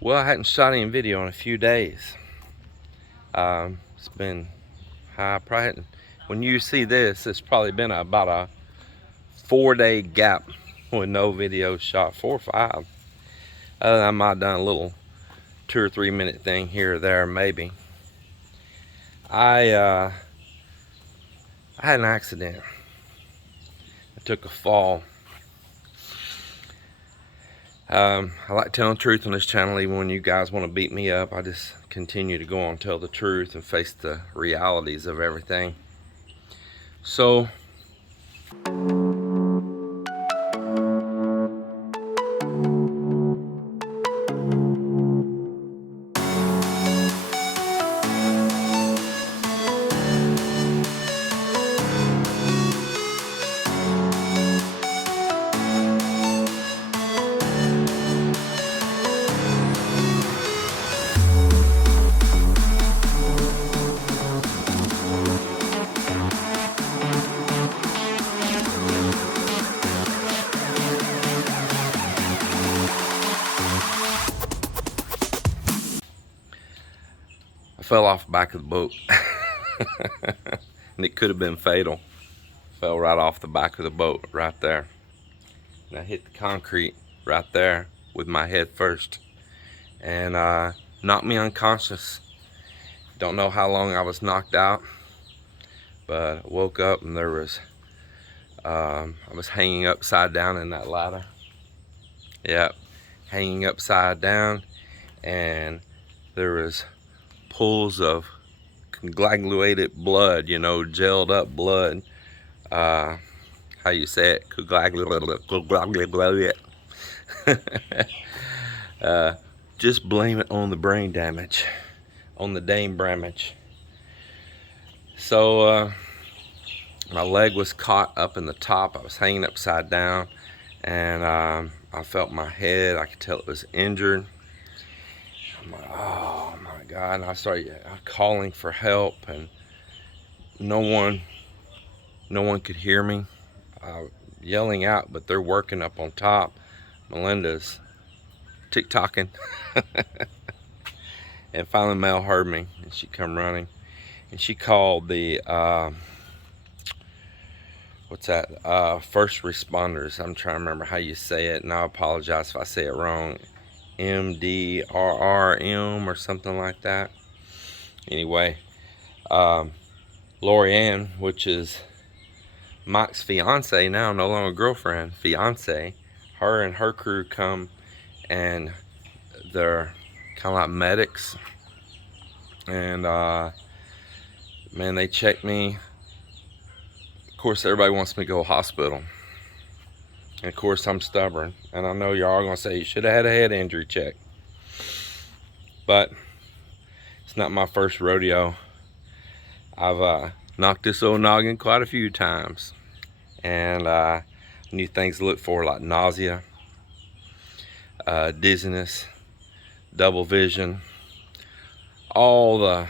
Well, I hadn't shot any video in a few days. It's been probably hadn't, when you see this, it's probably been about a 4-day gap with no videos shot, 4 or 5. I might have done a little 2 or 3 minute thing here or there, maybe. I had an accident. I took a fall. I like telling the truth on this channel, even when you guys want to beat me up. I just continue to go on and tell the truth and face the realities of everything. So I fell off the back of the boat. And it could have been fatal. Fell right off the back of the boat right there. And I hit the concrete right there with my head first. And knocked me unconscious. Don't know how long I was knocked out. But I woke up and there was, I was hanging upside down in that ladder. Yep, hanging upside down. And there was pools of coagulated blood, you know, gelled up blood. How you say it? Just blame it on the brain damage, on the dame damage. So my leg was caught up in the top. I was hanging upside down, and I felt my head. I could tell it was injured. I'm like, oh my God. And I started calling for help, and no one could hear me. Yelling out, but they're working up on top. Melinda's tick-tocking. And finally Mel heard me, and she come running, and she called the first responders. I'm trying to remember how you say it, and I apologize if I say it wrong. MDRRM or something like that. Anyway, Lori Ann, which is Mike's fiance now, no longer girlfriend, fiance, her and her crew come, and they're kind of like medics. And man, they checked me. Of course, everybody wants me to go to the hospital. And of course, I'm stubborn. And I know y'all are going to say, you should have had a head injury check. But it's not my first rodeo. I've knocked this old noggin quite a few times. And new things to look for, like nausea, dizziness, double vision, all the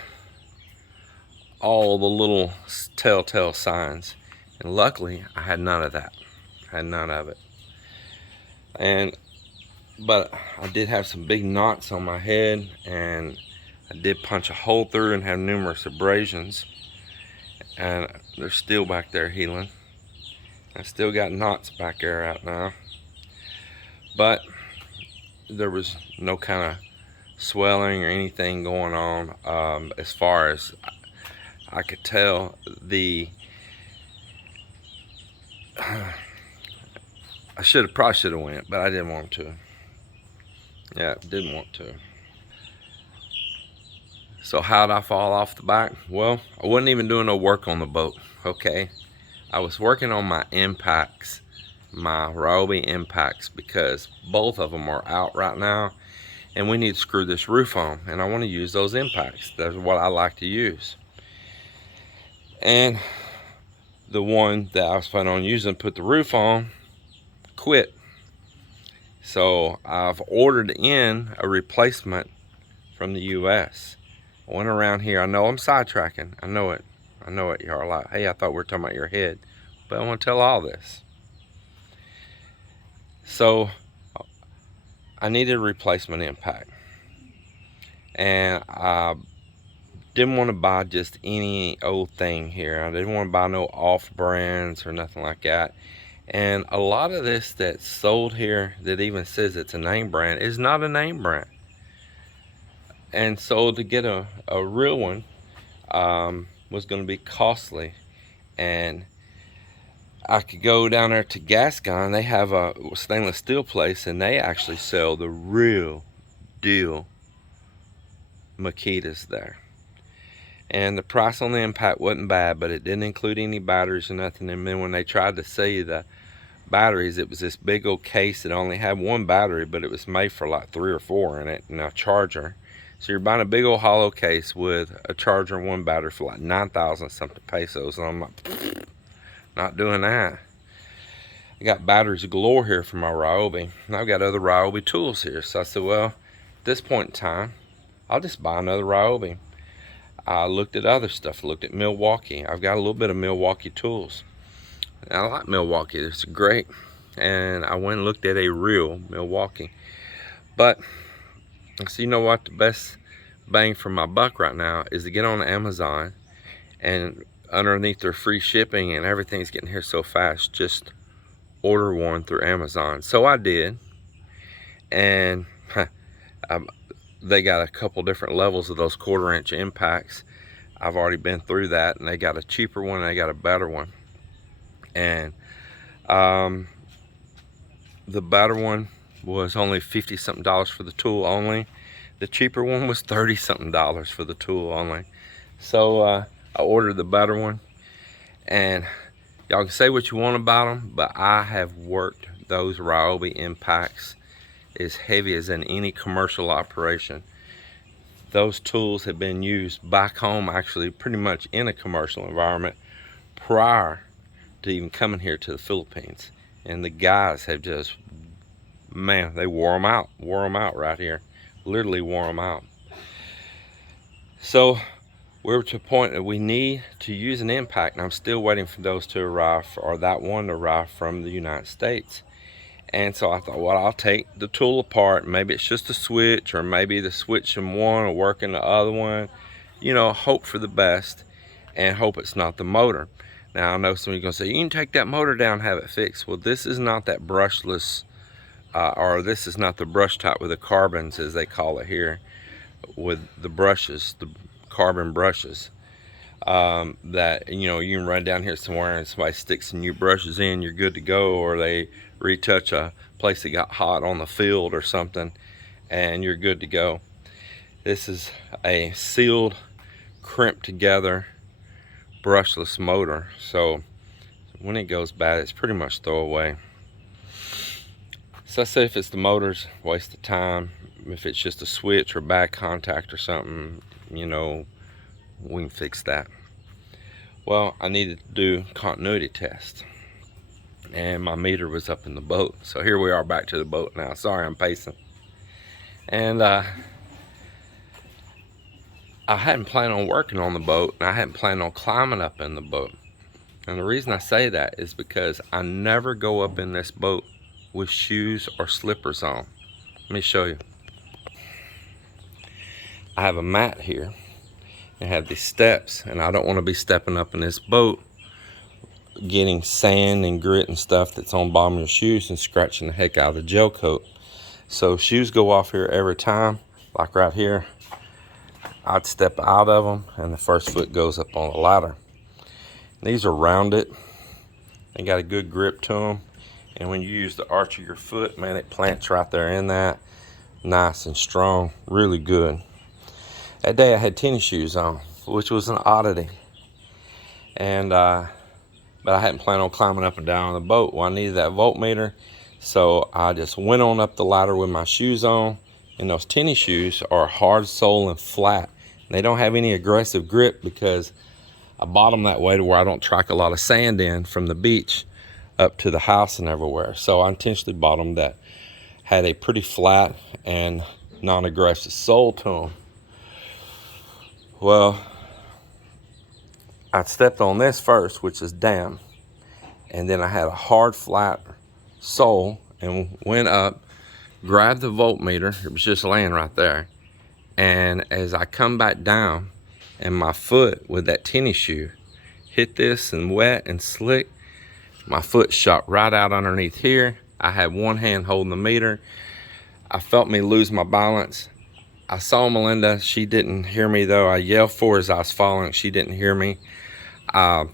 little telltale signs. And luckily, I had none of that. Had none of it. But I did have some big knots on my head, and I did punch a hole through and have numerous abrasions, and they're still back there healing. I still got knots back there right now, but there was no kind of swelling or anything going on. As far as I could tell, I probably should have went, but I didn't want to. Yeah, didn't want to. So how'd I fall off the back? Well, I wasn't even doing no work on the boat, okay? I was working on my impacts, my Ryobi impacts, because both of them are out right now, and we need to screw this roof on, and I want to use those impacts. That's what I like to use. And the one that I was planning on using to put the roof on quit. So I've ordered in a replacement from the US. I went around here. I know I'm sidetracking. I know it. Y'all are like, hey, I thought we were talking about your head. But I want to tell all this. So I needed a replacement impact. And I didn't want to buy just any old thing here. I didn't want to buy no off brands or nothing like that. And a lot of this that's sold here that even says it's a name brand is not a name brand. And so to get a real one was going to be costly. And I could go down there to Gascon. They have a stainless steel place, and they actually sell the real deal Makitas there. And the price on the impact wasn't bad, but it didn't include any batteries or nothing. And then when they tried to sell you the batteries, it was this big old case that only had one battery, but it was made for like 3 or 4 in it, and a charger. So you're buying a big old hollow case with a charger and one battery for like 9,000 something pesos. And I'm like, not doing that. I got batteries galore here for my Ryobi, and I've got other Ryobi tools here. So I said, well, at this point in time, I'll just buy another Ryobi. I looked at other stuff, looked at Milwaukee. I've got a little bit of Milwaukee tools. I like Milwaukee, it's great. And I went and looked at a real Milwaukee. But, so you know what, the best bang for my buck right now is to get on Amazon, and underneath their free shipping and everything's getting here so fast, just order one through Amazon. So I did. And they got a couple different levels of those 1/4 inch impacts. I've already been through that, and they got a cheaper one and they got a better one. And the better one was only $50 something for the tool only. The cheaper one was $30 something for the tool only. So I ordered the better one, and y'all can say what you want about them, but I have worked those Ryobi impacts as heavy as in any commercial operation. Those tools have been used back home, actually pretty much in a commercial environment, prior to even coming here to the Philippines. And the guys have just, man, they wore them out right here, literally wore them out. So we're to a point that we need to use an impact, and I'm still waiting for those to arrive, or that one to arrive from the United States. And so I thought, well, I'll take the tool apart. Maybe it's just a switch, or maybe the switch in one will work in the other one. You know, hope for the best, and hope it's not the motor. Now, I know some of you are going to say, you can take that motor down and have it fixed. Well, this is not that brushless, or this is not the brush type with the carbons, as they call it here, with the brushes, the carbon brushes. That, you know, you can run down here somewhere and somebody sticks some new brushes in, you're good to go, or they retouch a place that got hot on the field or something, and you're good to go. This is a sealed, crimped together, brushless motor, so when it goes bad, it's pretty much throwaway. So I say if it's the motor's waste of time, if it's just a switch or bad contact or something, you know, we can fix that. Well, I needed to do continuity test, and my meter was up in the boat. So here we are back to the boat now. Sorry, I'm pacing. And I hadn't planned on working on the boat, and I hadn't planned on climbing up in the boat. And the reason I say that is because I never go up in this boat with shoes or slippers on. Let me show you. I have a mat here. I have these steps, and I don't want to be stepping up in this boat getting sand and grit and stuff that's on the bottom of your shoes and scratching the heck out of the gel coat. So shoes go off here every time, like right here. I'd step out of them, and the first foot goes up on the ladder. These are rounded. They got a good grip to them, and when you use the arch of your foot, man, it plants right there in that, nice and strong, really good. That day I had tennis shoes on, which was an oddity, and but I hadn't planned on climbing up and down on the boat. Well, I needed that voltmeter, so I just went on up the ladder with my shoes on. And those tennis shoes are hard sole and flat. They don't have any aggressive grip because I bought them that way to where I don't track a lot of sand in from the beach up to the house and everywhere. So I intentionally bought them that had a pretty flat and non-aggressive sole to them. Well, I stepped on this first, which is damp, and then I had a hard flat sole and went up, grabbed the voltmeter. It was just laying right there. And as I come back down, and my foot with that tennis shoe hit this and wet and slick, my foot shot right out underneath here. I had one hand holding the meter. I felt me lose my balance. I saw Melinda. She didn't hear me though. I yelled for her as I was falling. She didn't hear me. My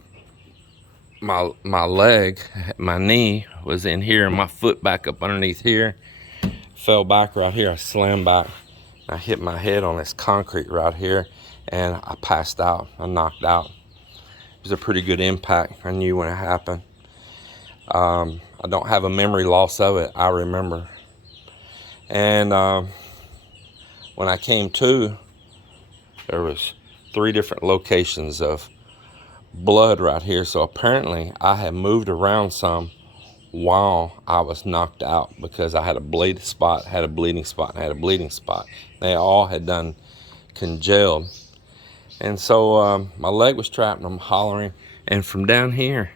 leg, my knee was in here, and my foot back up underneath here. Fell back right here. I slammed back. I hit my head on this concrete right here, and I passed out. I knocked out. It was a pretty good impact. I knew when it happened. I don't have a memory loss of it. I remember. And when I came to, there was 3 different locations of blood right here. So apparently I had moved around some while I was knocked out, because I had a bleeding spot, had a bleeding spot, and had a bleeding spot. They all had done congealed. And so my leg was trapped, and I'm hollering. And from down here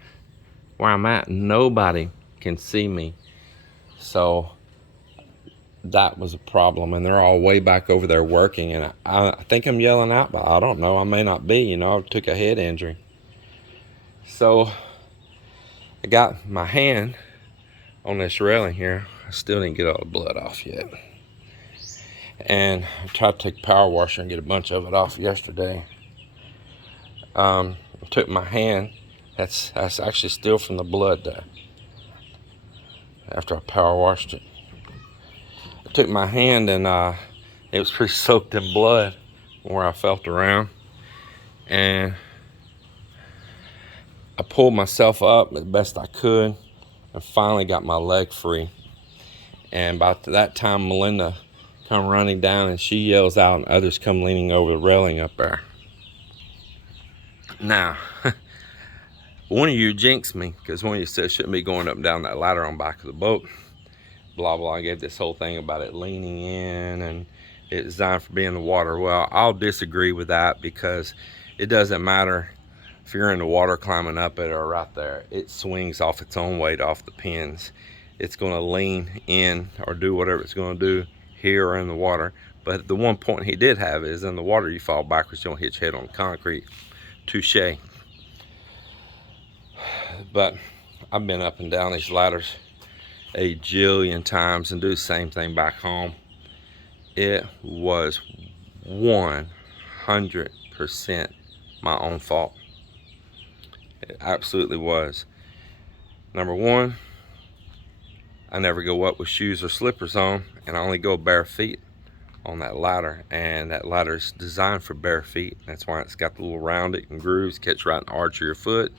where I'm at, nobody can see me. So that was a problem. And they're all way back over there working. And I think I'm yelling out, but I don't know. I may not be. You know, I took a head injury. So I got my hand on this railing here. I still didn't get all the blood off yet. And I tried to take a power washer and get a bunch of it off yesterday. I took my hand. That's actually still from the blood though, after I power washed it. I took my hand, and it was pretty soaked in blood where I felt around. And I pulled myself up as best I could and finally got my leg free. And by that time, Melinda come running down, and she yells out, and others come leaning over the railing up there. Now, one of you jinxed me, because one of you said shouldn't be going up and down that ladder on the back of the boat. Blah, blah. I gave this whole thing about it leaning in and it's designed for being in the water. Well, I'll disagree with that, because it doesn't matter if you're in the water climbing up it or right there. It swings off its own weight off the pins. It's going to lean in or do whatever it's going to do here or in the water. But the one point he did have is in the water, you fall backwards, you don't hit your head on the concrete. Touche. But I've been up and down these ladders a jillion times and do the same thing back home. It was 100% my own fault. It absolutely was. Number one, I never go up with shoes or slippers on, and I only go bare feet on that ladder. And that ladder is designed for bare feet. That's why it's got the little rounded and grooves, catch right in the arch of your foot.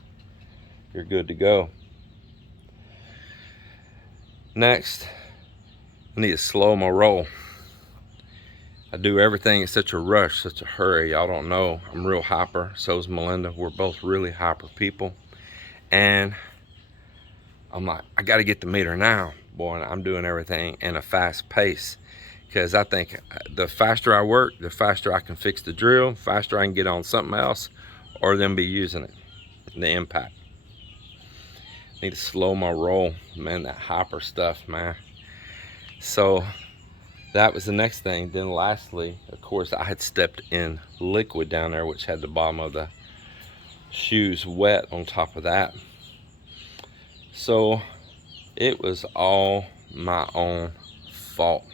You're good to go. Next, I need to slow my roll. I do everything in such a rush, such a hurry. Y'all don't know. I'm real hyper. So's Melinda. We're both really hyper people. And I'm like, I got to get the meter now. Boy, and I'm doing everything in a fast pace. Because I think the faster I work, the faster I can fix the drill, faster I can get on something else, or them be using it, the impact. Need to slow my roll, man. That hyper stuff, man. So that was the next thing. Then lastly, of course, I had stepped in liquid down there, which had the bottom of the shoes wet on top of that. So it was all my own fault.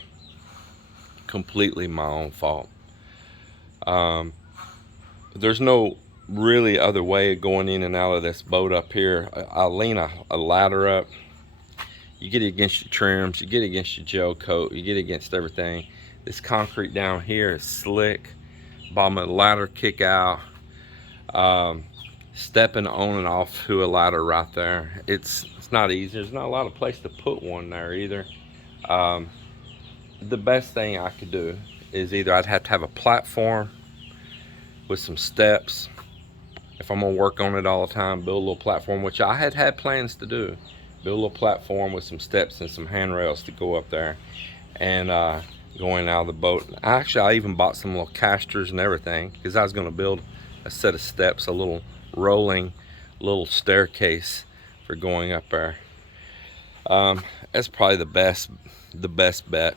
Completely my own fault. There's no really other way of going in and out of this boat up here. I lean a ladder up. You get it against your trims, you get it against your gel coat, you get it against everything. This concrete down here is slick. Bottom of the ladder kick out. Stepping on and off to a ladder right there. It's not easy. There's not a lot of place to put one there either. The best thing I could do is either I'd have to have a platform with some steps. If I'm gonna work on it all the time, build a little platform, which I had plans to do. Build a little platform with some steps and some handrails to go up there and go in and out of the boat. Actually, I even bought some little casters and everything, because I was gonna build a set of steps, a little rolling little staircase for going up there. That's probably the best bet.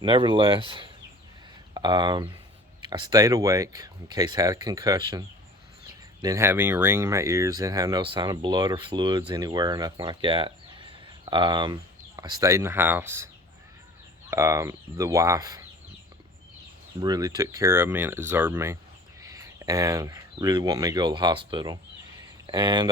Nevertheless, I stayed awake in case I had a concussion. Didn't have any ring in my ears. Didn't have no sign of blood or fluids anywhere or nothing like that. I stayed in the house. The wife really took care of me and observed me and really wanted me to go to the hospital. And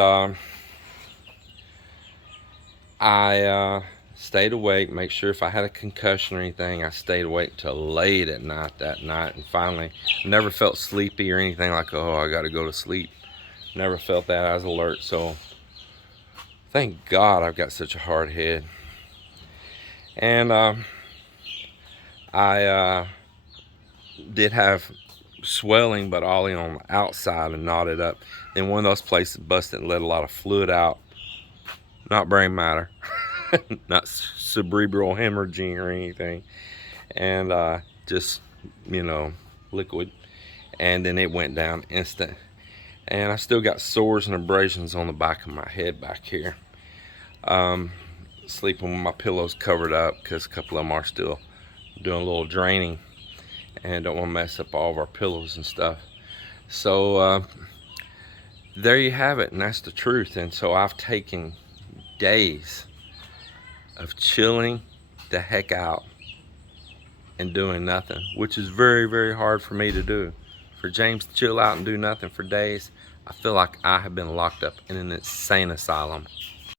I stayed awake, make sure if I had a concussion or anything, I stayed awake till late at night that night. And finally, never felt sleepy or anything like, oh, I got to go to sleep. Never felt that. I was alert. So thank God I've got such a hard head. And I did have swelling, but all on the outside and knotted up. And one of those places busted and let a lot of fluid out. Not brain matter. Not cerebral hemorrhaging or anything. And just, you know, liquid. And then it went down instant. And I still got sores and abrasions on the back of my head back here. Sleeping with my pillows covered up because a couple of them are still doing a little draining. And don't want to mess up all of our pillows and stuff. So there you have it, and that's the truth. And so I've taken days of chilling the heck out and doing nothing, which is very, very hard for me to do. For James to chill out and do nothing for days, I feel like I have been locked up in an insane asylum.